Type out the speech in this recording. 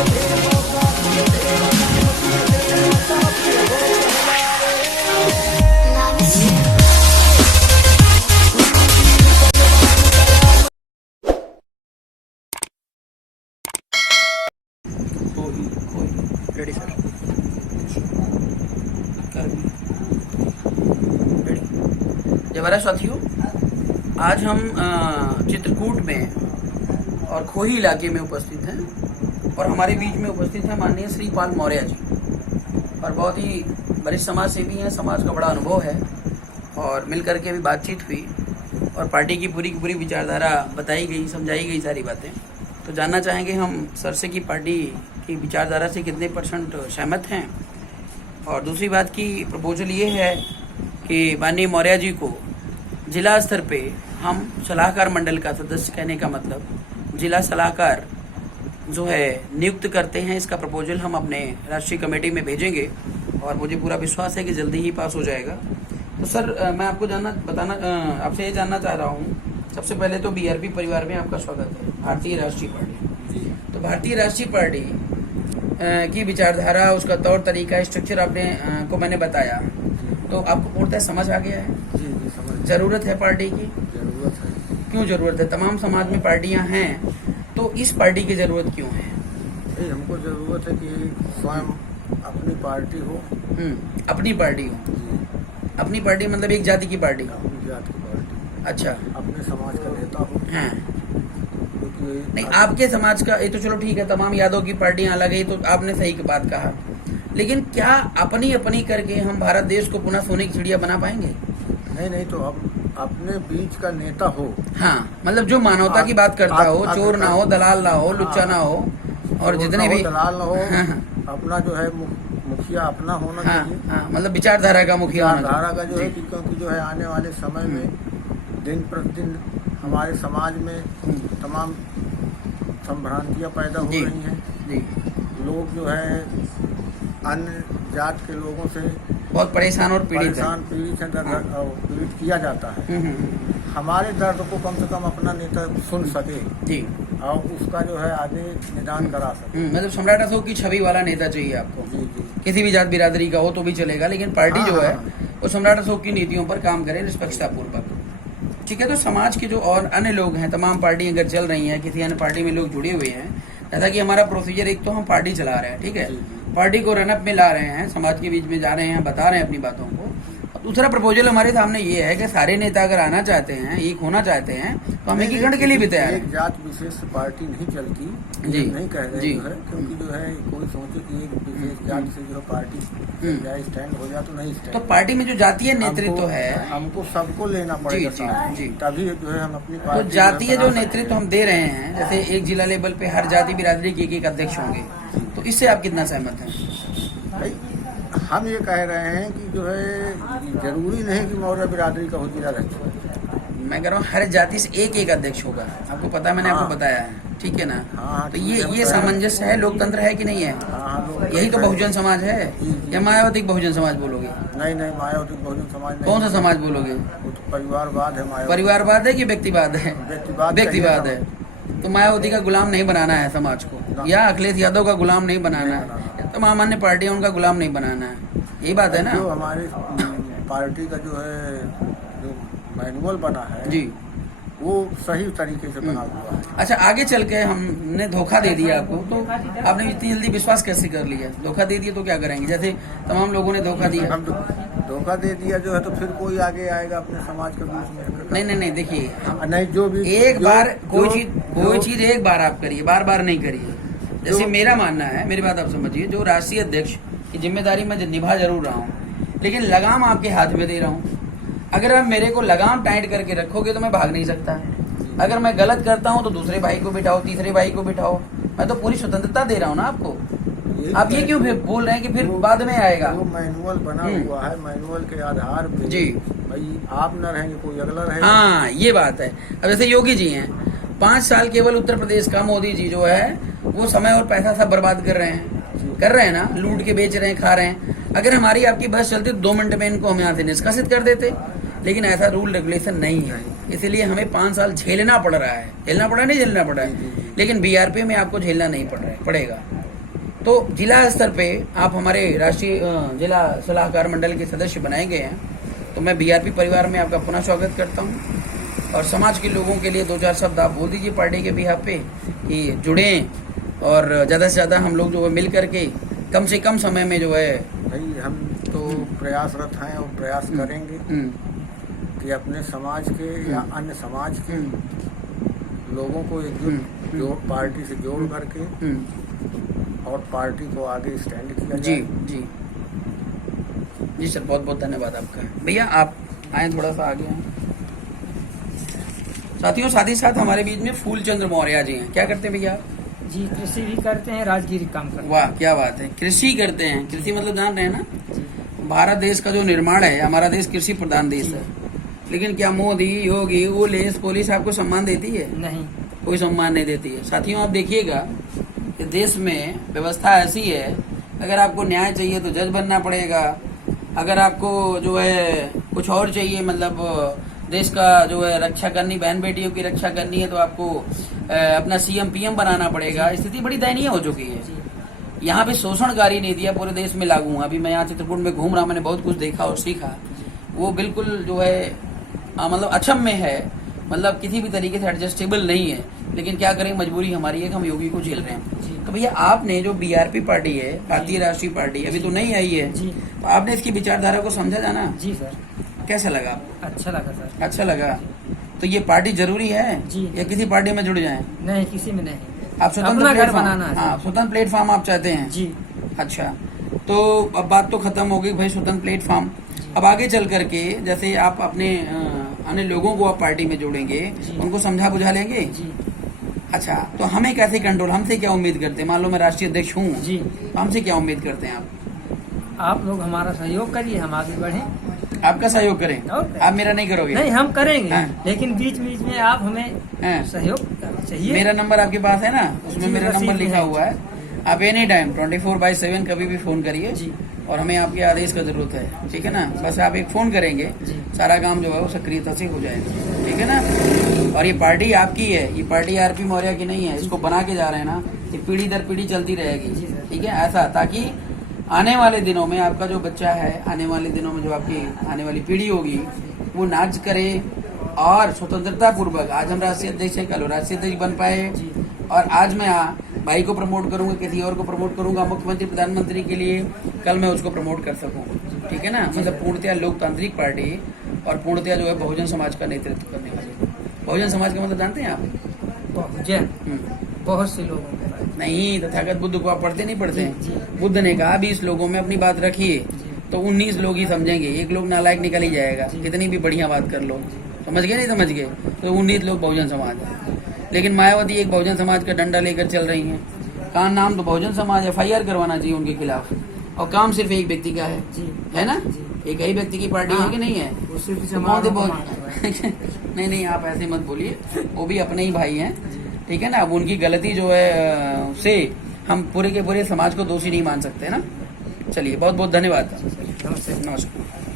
Ready sir, जबरदस्त साथियों, आज हम चित्रकूट में और खोही इलाके में उपस्थित हैं और हमारे बीच में उपस्थित हैं माननीय श्री पाल मौर्य जी, और बहुत ही वरिष्ठ समाज सेवी हैं। समाज का बड़ा अनुभव है और मिलकर के भी बातचीत हुई और पार्टी की पूरी विचारधारा बताई गई, समझाई गई सारी बातें। तो जानना चाहेंगे हम सर से कि पार्टी की विचारधारा से कितने % सहमत हैं। और दूसरी बात की प्रपोजल ये है कि माननीय मौर्य जी को जिला स्तर पे हम सलाहकार मंडल का सदस्य, कहने का मतलब जिला सलाहकार जो है नियुक्त करते हैं। इसका प्रपोजल हम अपने राष्ट्रीय कमेटी में भेजेंगे और मुझे पूरा विश्वास है कि जल्दी ही पास हो जाएगा। तो सर, मैं आपको आपसे ये जानना चाह रहा हूँ, सबसे पहले तो बीआरपी परिवार में आपका स्वागत है, भारतीय राष्ट्रीय पार्टी। तो भारतीय राष्ट्रीय पार्टी की विचारधारा, उसका तौर तरीका, स्ट्रक्चर आपने को मैंने बताया, तो आपको पूर्णतः समझ आ गया है? जी, समझ। जरूरत है पार्टी की? जरूरत है। क्यों जरूरत है? तमाम समाज में पार्टियां हैं, तो इस पार्टी की जरूरत क्यों है? हमको जरूरत है कि स्वयं अपनी पार्टी हो। अपनी पार्टी हो? अपनी पार्टी मतलब एक जाति की पार्टी? अपनी जाति की पार्टी। अच्छा। अपने समाज का नेता हो। हाँ। नहीं, आपके समाज का ये तो चलो ठीक है, तमाम यादव की पार्टियां अलग है, तो आपने सही की बात कहा, लेकिन क्या अपनी करके हम भारत देश को पुनः सोने की चिड़िया बना पाएंगे? नहीं, तो अब अपने बीच का नेता हो। हाँ, मतलब जो मानवता की बात करता हो, चोर ना हो, दलाल ना हो, लुच्चा ना हो, और जितने भी दलाल ना हो। हाँ, अपना जो है मुखिया अपना होना चाहिए। हाँ, मतलब विचारधारा का मुखिया होना। विचारधारा का जो है, क्योंकि जो है आने वाले समय में दिन प्रतिदिन हमारे समाज में तमाम संभ्रांतियाँ पैदा हो रही हैं। लोग जो है अन्य जात के लोगों से बहुत परेशान और पीड़ित पीड़ित किया जाता है। हमारे दर्द को कम से कम अपना नेता सुन सके जी, और उसका जो है आगे निदान करा सके। मतलब सम्राट अशोक की छवि वाला नेता चाहिए आपको? जी। किसी भी जात बिरादरी का हो तो भी चलेगा, लेकिन पार्टी जो है वो सम्राट अशोक की नीतियों पर काम करे निष्पक्षतापूर्वक। ठीक है। तो समाज के जो और अन्य लोग हैं, तमाम पार्टी अगर चल रही हैं, किसी अन्य पार्टी में लोग जुड़े हुए हैं, जैसा कि हमारा प्रोसीजर, एक तो हम पार्टी चला रहे हैं, ठीक है, पार्टी को रनअप में ला रहे हैं, समाज के बीच में जा रहे हैं, बता रहे हैं अपनी बातों को। दूसरा प्रपोजल हमारे सामने ये है कि सारे नेता अगर आना चाहते हैं, एक होना चाहते हैं, तो हम एकीकरण के लिए भी तैयार हैं। एक जात विशेष पार्टी नहीं चलती जी, नहीं कह रहे जी। जो है, क्योंकि जो है कोई सोचे कि एक विशेष जात से जो पार्टी स्टैंड हो जाए, तो नहीं स्टैंड। तो पार्टी में जो जातीय नेतृत्व है, हमको सबको लेना पड़ेगा। जी, तभी जो है हम अपनी तो पार्टी जातीय जो नेतृत्व हम दे रहे हैं, जैसे एक जिला लेवल पे हर जाति बिरादरी के एक अध्यक्ष होंगे, तो इससे आप कितना सहमत हैं? हम ये कह रहे हैं कि जो है जरूरी नहीं कि मौर्य बिरादरी का हो जिला अध्यक्ष। मैं कह रहा हूँ हर जाति से एक अध्यक्ष होगा, आपको पता है, मैंने आपको बताया है, ठीक है ना? तो ये सामंजस्य है, लोकतंत्र है कि नहीं है? यही तो बहुजन समाज है, या मायावती बहुजन समाज बोलोगे? नहीं, मायावती बहुजन समाज नहीं। कौन सा समाज बोलोगे? वो तो परिवारवाद है। परिवारवाद है कि व्यक्तिवाद है? व्यक्तिवाद है। तो मायावती का गुलाम नहीं बनाना है समाज को, या अखिलेश यादव का गुलाम नहीं बनाना है, तमाम अन्य पार्टियां उनका गुलाम नहीं बनाना है, यही बात है ना? जो हमारी पार्टी का जो है जो मैनुअल बना है जी, वो सही तरीके से बना हुआ है। अच्छा, आगे चल के हमने धोखा दे दिया आपको, तो आपने इतनी जल्दी विश्वास कैसे कर लिया? धोखा दे दिया तो क्या करेंगे? जैसे तमाम लोगों ने धोखा दिया। हम धोखा दे दिया जो है, तो फिर कोई आगे आएगा अपने समाज के बीच में? नहीं, देखिए, नहीं, जो भी एक बार कोई चीज एक बार आप करिए, बार नहीं करिए। जैसे मेरा मानना है, मेरी बात आप समझिए, जो राष्ट्रीय अध्यक्ष की जिम्मेदारी मैं निभा जरूर रहा हूँ, लेकिन लगाम आपके हाथ में दे रहा हूँ। अगर आप मेरे को लगाम टाइट करके रखोगे तो मैं भाग नहीं सकता। अगर मैं गलत करता हूँ तो दूसरे भाई को बिठाओ, तीसरे भाई को बिठाओ, मैं तो पूरी स्वतंत्रता दे रहा हूँ ना आपको। आप ये क्यों फिर बोल रहे हैं कि फिर बाद में आएगा? वो मैनुअल बना हुआ है, मैनुअल के आधार पे जी भाई आप न रहेंगे, कोई अगला रहेगा। हाँ, ये बात है। अब जैसे योगी जी हैं, 5 साल केवल उत्तर प्रदेश का मोदी जी जो है वो समय और पैसा सब बर्बाद कर रहे हैं ना, लूट के बेच रहे हैं, खा रहे हैं। अगर हमारी आपकी बस चलती तो 2 मिनट में इनको हम यहाँ से निष्कासित कर देते, लेकिन ऐसा रूल रेगुलेशन नहीं है, इसलिए हमें 5 साल झेलना पड़ रहा है। झेलना पड़ा नहीं, झेलना पड़ा है, लेकिन बीआरपी में आपको झेलना नहीं पड़ेगा। तो जिला स्तर पे आप हमारे राष्ट्रीय जिला सलाहकार मंडल के सदस्य बनाए गए हैं, तो मैं बीआरपी परिवार में आपका पुनः स्वागत करता हूं। और समाज के लोगों के लिए 2-4 शब्द आप बोल दीजिए पार्टी के बिहाफ पे कि जुड़ें और ज़्यादा से ज़्यादा हम लोग जो है मिल करके कम से कम समय में जो है भाई हम तो प्रयासरत हैं और प्रयास करेंगे कि अपने समाज के या अन्य समाज के लोगों को एकजुट जोड़ पार्टी से जोड़ करके और पार्टी को आगे स्टैंड किया जी जाए। जी जी सर, बहुत बहुत धन्यवाद आपका। भैया आप आए थोड़ा सा आगे आए। साथियों, साथ ही साथ हमारे बीच में फूलचंद्र मौर्य जी हैं। क्या करते हैं भैया? जी कृषि भी करते हैं, राजगिरी काम करते हैं। वाह, क्या बात है, कृषि करते हैं। कृषि मतलब जान रहे हैं ना, जी भारत देश का जो निर्माण है, हमारा देश कृषि प्रधान देश है। लेकिन क्या मोदी, योगी, पुलिस पुलिस आपको सम्मान देती है? नहीं, कोई सम्मान नहीं देती है। साथियों, आप देखिएगा कि देश में व्यवस्था ऐसी है, अगर आपको न्याय चाहिए तो जज बनना पड़ेगा। अगर आपको जो है कुछ और चाहिए, मतलब देश का जो है रक्षा करनी, बहन बेटियों की रक्षा करनी है, तो आपको अपना सीएम पीएम बनाना पड़ेगा। स्थिति बड़ी दयनीय हो चुकी है। यहाँ पे शोषणकारी नीतियाँ पूरे देश में लागू हैं। अभी मैं यहाँ चित्रकूट में घूम रहा, मैंने बहुत कुछ देखा और सीखा। वो बिल्कुल जो है मतलब अक्षम्य है, मतलब किसी भी तरीके से एडजस्टेबल नहीं है। लेकिन क्या करें, मजबूरी हमारी है कि हम योगी को झेल रहे हैं। तो भैया, आपने जो बीआरपी पार्टी है, भारतीय राष्ट्रीय पार्टी, अभी तो नहीं आई है, जी तो आपने इसकी विचारधारा को समझा जाना? जी सर, कैसा लगा आपको? अच्छा लगा सर। अच्छा लगा। तो ये पार्टी जरूरी है जी। या किसी पार्टी में जुड़ जाएं? नहीं, किसी में नहीं, आप स्वतंत्र अपना घर प्लेटफॉर्म, बनाना है। हाँ, स्वतंत्र प्लेटफॉर्म आप चाहते हैं? जी अच्छा, तो अब बात तो खत्म हो गई भाई, स्वतंत्र प्लेटफॉर्म। अब आगे चल करके जैसे आप अपने अन्य लोगों को आप पार्टी में जोड़ेंगे, जी। उनको समझा बुझा लेंगे? जी अच्छा, तो हमें कैसे कंट्रोल, हमसे क्या उम्मीद करते हैं? मान लो मैं राष्ट्रीय अध्यक्ष हूँ, जी, तो हमसे क्या उम्मीद करते हैं आप? आप लोग हमारा सहयोग करिए, हम आगे बढ़े। आपका सहयोग करें? और क्या? आप मेरा नहीं करोगे? नहीं, हम करेंगे, हाँ। लेकिन बीच बीच में आप हमें हाँ। सहयोग चाहिए। मेरा नंबर आपके पास है ना, उसमें जी, मेरा रसीद नंबर में लिखा है। हुआ है। आप एनी टाइम 24/7 कभी भी फोन करिए जी और हमें आपके आदेश का जरूरत है, ठीक है ना? बस आप एक फोन करेंगे, जी। सारा काम जो है वो सक्रियता से हो जाएगा, ठीक है ना? और ये पार्टी आपकी है, ये पार्टी आरपी मौर्य की नहीं है। इसको बना के जा रहे हैं ना, ये पीढ़ी दर पीढ़ी चलती रहेगी, जी सर। ठीक है? ऐसा, ताकि आने वाले दिनों में आपका जो बच्चा है, आने वाले दिनों में जो आपकी आने वाली पीढ़ी होगी, वो नाच करे और स्वतंत्रता पूर्वक, आज हम राष्ट्रीय अध्यक्ष हैं, कल राष्ट्रीय अध्यक्ष बन पाए। और आज मैं भाई को प्रमोट करूंगा, किसी और को प्रमोट करूंगा मुख्यमंत्री प्रधानमंत्री के लिए, कल मैं उसको प्रमोट कर सकूं, ठीक है ना? मतलब पूर्णतया लोकतांत्रिक पार्टी और पूर्णतया जो है बहुजन समाज का नेतृत्व करने वाली। बहुजन समाज का मतलब जानते हैं आप? बहुजन, बहुत से लोगों के पास। नहीं, तथागत बुद्ध को आप पढ़ते नहीं पढ़ते हैं? जी। बुद्ध ने कहा 20 लोगों में अपनी बात रखिए, तो 19 लोग ही समझेंगे, एक लोग नालायक निकल ही जाएगा, कितनी भी बढ़िया बात कर लो। समझ गए? नहीं समझ गए? तो 19 लोग बहुजन समाज है। लेकिन मायावती एक बहुजन समाज का डंडा लेकर चल रही हैं। का नाम तो बहुजन समाज, FIR करवाना चाहिए उनके खिलाफ, और काम सिर्फ एक व्यक्ति का है, जी है ना? जी। एक ही व्यक्ति की पार्टी है कि नहीं है? वो सिर्फ तो कौन से समारोह बहुत को मानता है। नहीं नहीं, आप ऐसे मत बोलिए, वो भी अपने ही भाई हैं, ठीक है ना? अब उनकी गलती जो है से हम पूरे के पूरे समाज को दोषी नहीं मान सकते ना। चलिए, बहुत बहुत धन्यवाद। नमस्ते। नमस्कार।